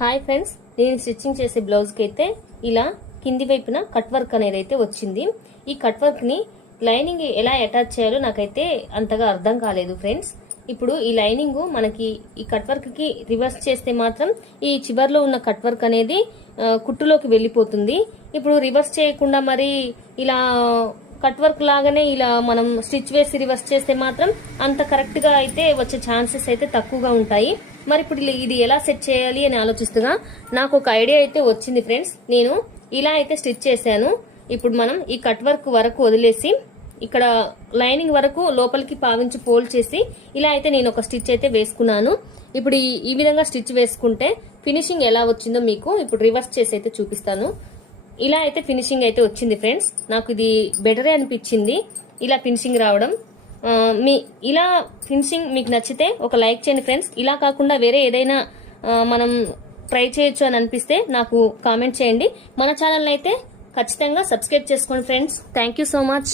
Hi friends, నేను stitching చేసే blouse కి అయితే ఇలా కింది వైపున కట్ వర్క్ అనేది అయితే వచ్చింది. ఈ కట్ వర్క్ ని లైనింగ్ ఎలా అటాచ్ చేయాలో నాకైతే అంతగా అర్థం కాలేదు ఫ్రెండ్స్. ఇప్పుడు ఈ లైనింగ్ మనకి ఈ కట్ వర్క్ కి రివర్స్ చేస్తే మాత్రం ఈ చివర్లో ఉన్న కట్ వర్క్ అనేది కుట్టులోకి వెళ్ళిపోతుంది. ఇప్పుడు రివర్స్ చేయకుండా మరి ఇలా కట్ వర్క్ లాగానే ఇలా మనం స్టిచ్ వేసి రివర్స్ చేస్తే మాత్రం అంత కరెక్ట్ గా అయితే వచ్చే ఛాన్సెస్ అయితే తక్కువగా ఉంటాయి. మరి ఇప్పుడు ఇది ఎలా సెట్ చేయాలి అని ఆలోచిస్తున్నా నాకు ఒక ఐడియా అయితే వచ్చింది ఫ్రెండ్స్. నేను ఇలా అయితే స్టిచ్ చేశాను. ఇప్పుడు మనం ఈ కట్ వర్క్ వరకు వదిలేసి ఇక్కడ లైనింగ్ వరకు లోపలికి పావించి ఫోల్డ్ చేసి ఇలా అయితే నేను ఒక స్టిచ్ అయితే వేసుకున్నాను. ఇప్పుడు ఈ విధంగా స్టిచ్ వేసుకుంటే ఫినిషింగ్ ఎలా వచ్చిందో మీకు ఇప్పుడు రివర్స్ చేసి అయితే చూపిస్తాను. ఇలా అయితే ఫినిషింగ్ అయితే వచ్చింది ఫ్రెండ్స్. నాకు ఇది బెటరే అనిపించింది ఇలా ఫినిషింగ్ రావడం. ఇలా ఫినిషింగ్ మీకు నచ్చితే ఒక లైక్ చేయండి ఫ్రెండ్స్. ఇలా కాకుండా వేరే ఏదైనా మనం ట్రై చేయొచ్చు అని అనిపిస్తే నాకు కామెంట్ చేయండి. మన ఛానల్ అయితే ఖచ్చితంగా సబ్స్క్రైబ్ చేసుకోండి friends. Thank you so much.